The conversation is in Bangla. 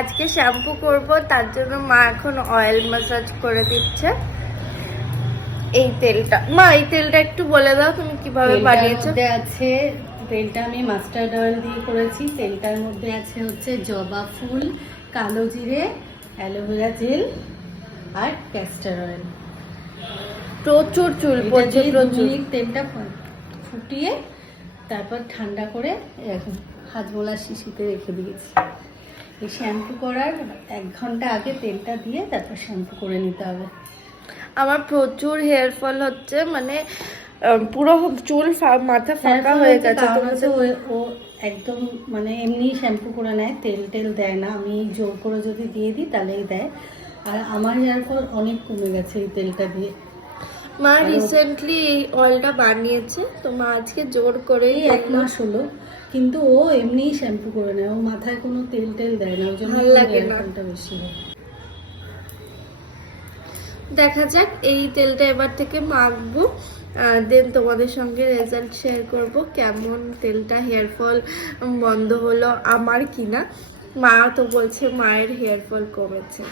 আজকে শ্যাম্পু করব, তার জন্য মা এখন অয়েল ম্যাসাজ করে দিচ্ছে। এই তেলটা মা, এই তেলটা একটু বলে দাও তুমি কিভাবে বানিয়েছো। আছে তেলটা আমি মাস্টার্ড অয়েল দিয়ে করেছি। তেলটার মধ্যে আছে হচ্ছে জবা ফুল, কালো জিরে, অ্যালোভেরা জেল আর ক্যাস্টর অয়েল। প্রচুর চুল পড়ছে, প্রচুর। তেলটা ফুটিয়ে তারপর ঠান্ডা করে এরকম হাজমোলা শিশিতে রেখে দিয়েছি। এই শ্যাম্পু করার 1 ঘন্টা আগে তেলটা দিয়ে তারপর শ্যাম্পু করে নিতে হবে। আমার প্রচুর হেয়ার ফল হচ্ছে, মানে পুরো চুল মাথা ফাঁকা হয়ে গেছে। ও একদম মানে এমনি শ্যাম্পু করে নেয়, তেল টেল দেয় না। আমি জোর করে যদি দিয়ে দিই তাহলেই দেয়। আর আমার হেয়ার ফল অনেক কমে গেছে এই তেলটা দিয়ে। মা রিসেন্টলি এই অয়েলটা বানিয়েছে, তো মা আজকে জোর করেই 1 মাস হলো, কিন্তু ও এমনি শ্যাম্পু করে নেয়, ও মাথায় কোনো তেল টেল দেয় না, ওই জন্য ভালো লাগে না। বেশি হয়। দেখা যাক, এই তেলটা এবার থেকে মাখবো, দেন তোমাদের সঙ্গে রেজাল্ট শেয়ার করব কেমন তেলটা হেয়ার ফল বন্ধ হলো আমার কিনা। মা তো বলছে মায়ের হেয়ার ফল কমেছে।